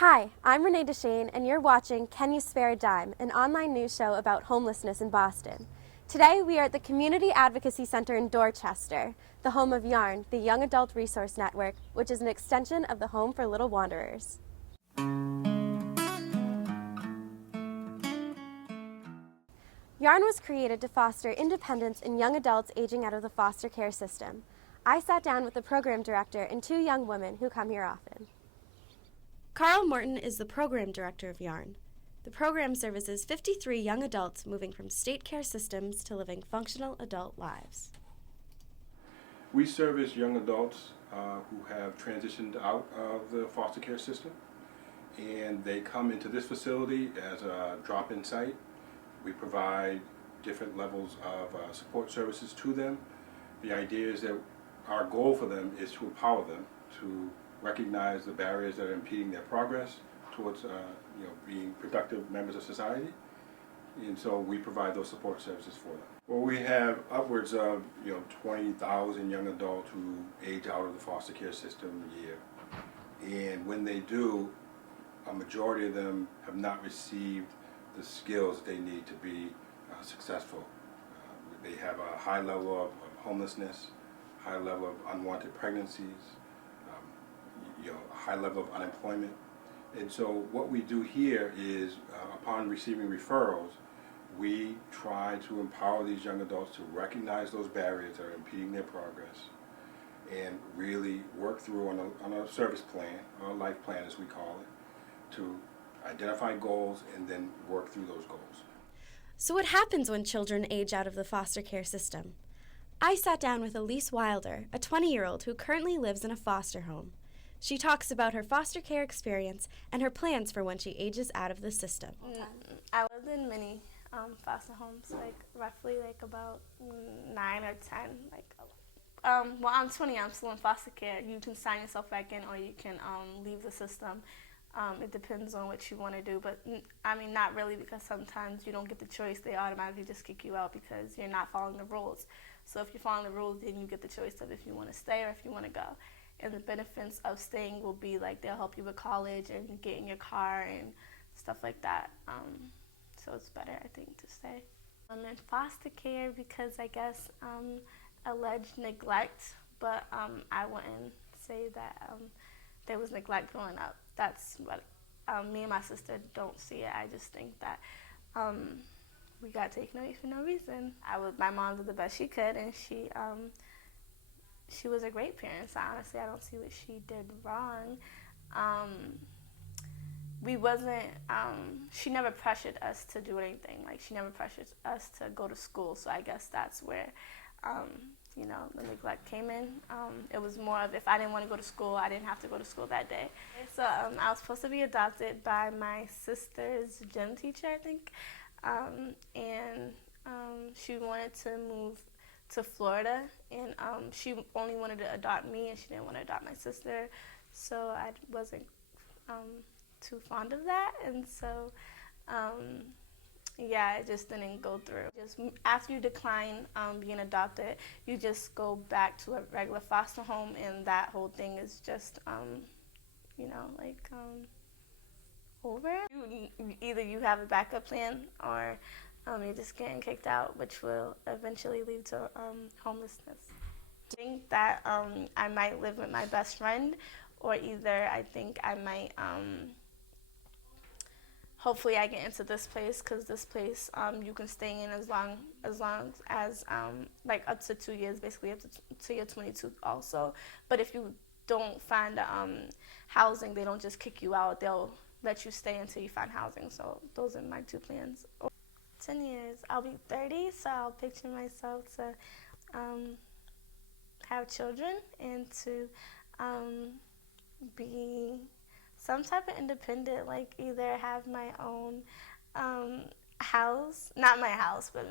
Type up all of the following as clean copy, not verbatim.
Hi, I'm Renee Deshane, and you're watching Can You Spare a Dime, an online news show about homelessness in Boston. Today, we are at the Community Advocacy Center in Dorchester, the home of YARN, the Young Adult Resource Network, which is an extension of the Home for Little Wanderers. YARN was created to foster independence in young adults aging out of the foster care system. I sat down with the program director and two young women who come here often. Carl Morton is the program director of YARN. The program services 53 young adults moving from state care systems to living functional adult lives. We service young adults who have transitioned out of the foster care system, and they come into this facility as a drop-in site. We provide different levels of support services to them. The idea is that our goal for them is to empower them to recognize the barriers that are impeding their progress towards being productive members of society, and so we provide those support services for them. Well, we have upwards of 20,000 young adults who age out of the foster care system a year, and when they do, a majority of them have not received the skills that they need to be successful. They have a high level of homelessness, high level of unwanted pregnancies, a high level of unemployment. And so what we do here is, upon receiving referrals, we try to empower these young adults to recognize those barriers that are impeding their progress and really work through on a service plan, or a life plan as we call it, to identify goals and then work through those goals. So what happens when children age out of the foster care system? I sat down with Elise Wilder, a 20-year-old who currently lives in a foster home. She talks about her foster care experience and her plans for when she ages out of the system. I lived in many foster homes, roughly about 9 or 10. Well, I'm 20, I'm still in foster care. You can sign yourself back in or you can leave the system. It depends on what you want to do, but not really, because sometimes you don't get the choice. They automatically just kick you out because you're not following the rules. So if you're following the rules, then you get the choice of if you want to stay or if you want to go. And the benefits of staying will be they'll help you with college and getting your car and stuff like that. So it's better, I think, to stay. I'm in foster care because I guess alleged neglect, but I wouldn't say that there was neglect growing up. That's what me and my sister don't see it. I just think that we got taken away for no reason. My mom did the best she could, and she was a great parent, so honestly I don't see what she did wrong. She never pressured us to do anything. She never pressured us to go to school, so I guess that's where the neglect came in. It was more of if I didn't want to go to school, I didn't have to go to school that day. So I was supposed to be adopted by my sister's gym teacher, I think, and she wanted to move to Florida, and she only wanted to adopt me, and she didn't want to adopt my sister, so I wasn't too fond of that, and so it just didn't go through. Just after you decline being adopted, you just go back to a regular foster home, and that whole thing is just over. Either you have a backup plan or you're just getting kicked out, which will eventually lead to homelessness. I think that I might live with my best friend, or either I think I might, hopefully I get into this place, because this place you can stay in as long as up to 2 years, basically up to you're 22 also. But if you don't find housing, they don't just kick you out. They'll let you stay until you find housing. So those are my two plans. 10 years. I'll be 30, so I'll picture myself to have children and to be some type of independent, either have my own house, not my house, but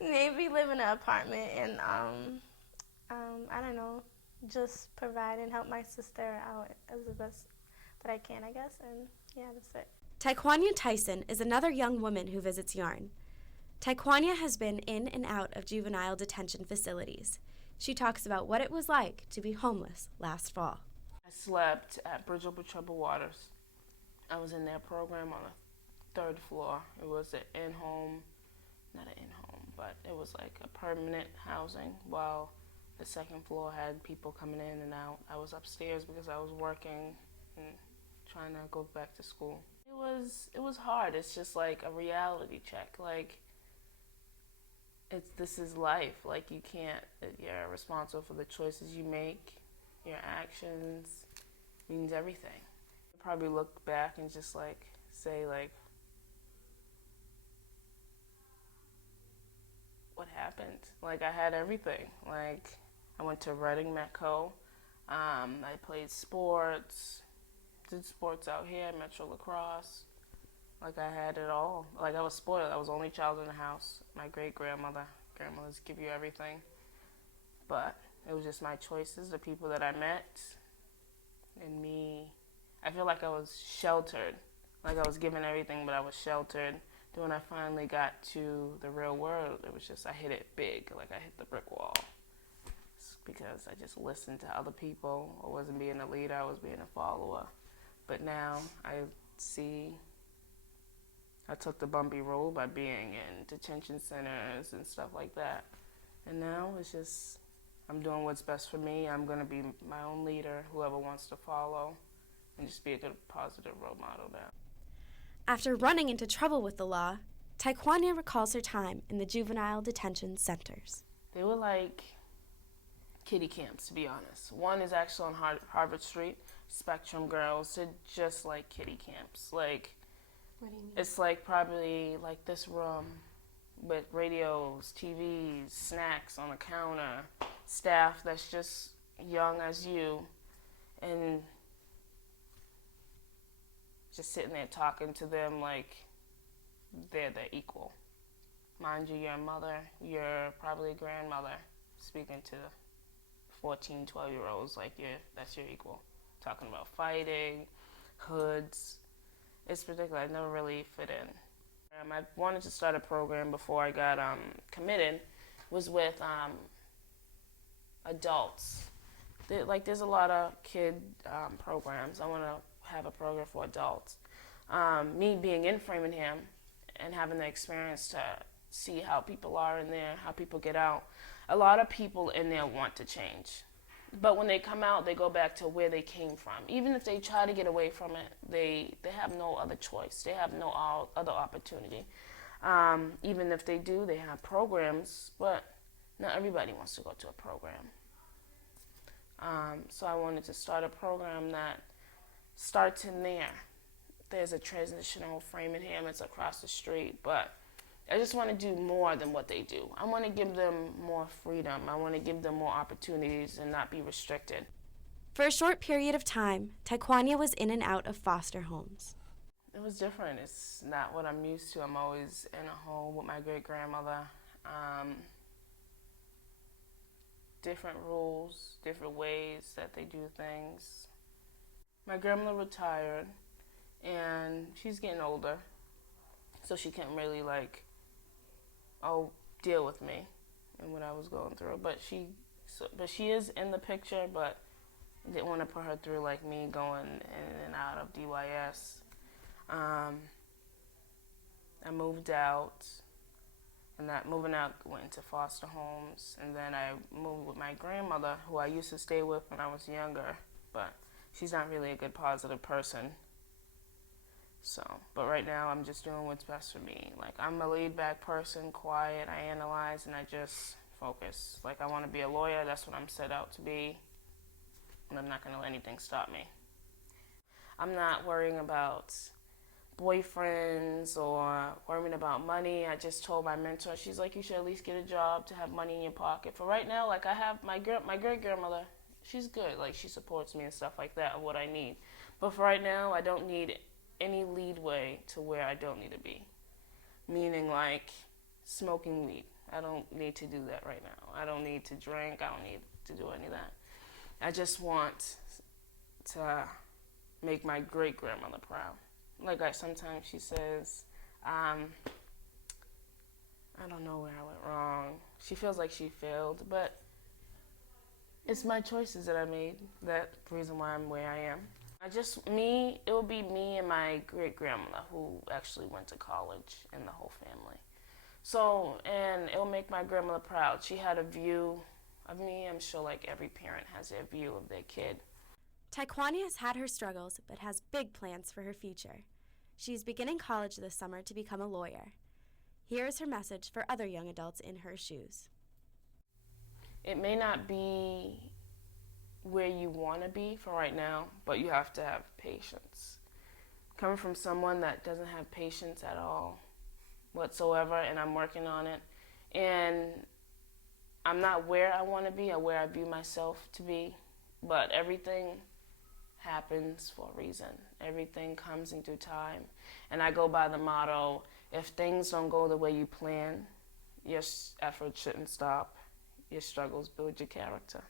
maybe live in an apartment and I don't know, just provide and help my sister out as the best that I can, I guess, and that's it. Taekwanya Tyson is another young woman who visits YARN. Taekwanya has been in and out of juvenile detention facilities. She talks about what it was like to be homeless last fall. I slept at Bridge Over Troubled Waters I was in their program on the third floor. It was an in-home, not an in-home, but it was like a permanent housing, while the second floor had people coming in and out. I was upstairs because I was working and trying to go back to school. It was hard. It's just like a reality check. Like, this is life. Like, you can't, you're responsible for the choices you make. Your actions means everything. I'll probably look back and just like say like, what happened? Like, I had everything. Like, I went to Reading Metco. I played sports, did sports out here, Metro Lacrosse. Like, I had it all. Like, I was spoiled. I was the only child in the house. My grandmothers give you everything. But it was just my choices, the people that I met, and me. I feel like I was sheltered. Like, I was given everything, but I was sheltered. Then when I finally got to the real world, it was just, I hit it big. Like, I hit the brick wall. It's because I just listened to other people. I wasn't being a leader, I was being a follower. But now I see I took the bumpy road by being in detention centers and stuff like that. And now it's just, I'm doing what's best for me. I'm going to be my own leader, whoever wants to follow, and just be a good, positive role model now. After running into trouble with the law, Taekwanya recalls her time in the juvenile detention centers. They were like kiddie camps, to be honest. One is actually on Harvard Street, Spectrum Girls. They're just like kiddie camps. Like, What do you mean? it's like probably like this room with radios, TVs, snacks on the counter, staff that's just young as you, and just sitting there talking to them like they're their equal. Mind you, you're a mother, you're probably a grandmother, speaking to 14, 12-year-olds like that's your equal. Talking about fighting, hoods. It's ridiculous. I never really fit in. I wanted to start a program before I got committed, was with adults. There's a lot of kid programs. I want to have a program for adults. Me being in Framingham and having the experience to see how people are in there, how people get out. A lot of people in there want to change. But when they come out, they go back to where they came from. Even if they try to get away from it, they have no other choice. They have no other opportunity. Even if they do, they have programs, but not everybody wants to go to a program. So I wanted to start a program that starts in there. There's a transitional Framingham, it's across the street, but I just want to do more than what they do. I want to give them more freedom. I want to give them more opportunities and not be restricted. For a short period of time, Taekwanya was in and out of foster homes. It was different. It's not what I'm used to. I'm always in a home with my great-grandmother. Different rules, different ways that they do things. My grandmother retired, and she's getting older, so she can't really deal with me and what I was going through. But she is in the picture, but didn't want to put her through like me going in and out of DYS. I moved out, and that moving out went into foster homes, and then I moved with my grandmother, who I used to stay with when I was younger, but she's not really a good, positive person. So, but right now I'm just doing what's best for me. Like, I'm a laid-back person, quiet, I analyze, and I just focus. Like, I want to be a lawyer, that's what I'm set out to be, and I'm not going to let anything stop me. I'm not worrying about boyfriends or worrying about money. I just told my mentor, she's like, you should at least get a job to have money in your pocket. For right now, like, I have my great-grandmother, she's good. Like, she supports me and stuff like that, of what I need. But for right now, I don't need any leadway to where I don't need to be. Meaning, like, smoking weed. I don't need to do that right now. I don't need to drink. I don't need to do any of that. I just want to make my great-grandmother proud. Like, sometimes she says, I don't know where I went wrong. She feels like she failed, but it's my choices that I made. That's the reason why I'm where I am. It would be me and my great-grandmother who actually went to college and the whole family. So, and it'll make my grandmother proud. She had a view of me. I'm sure like every parent has their view of their kid. Taekwani has had her struggles, but has big plans for her future. She's beginning college this summer to become a lawyer. Here is her message for other young adults in her shoes. It may not be where you want to be for right now, but you have to have patience. Coming from someone that doesn't have patience at all whatsoever, and I'm working on it, and I'm not where I want to be or where I view myself to be, but everything happens for a reason. Everything comes in due time. And I go by the motto, if things don't go the way you plan, your effort shouldn't stop. Your struggles build your character.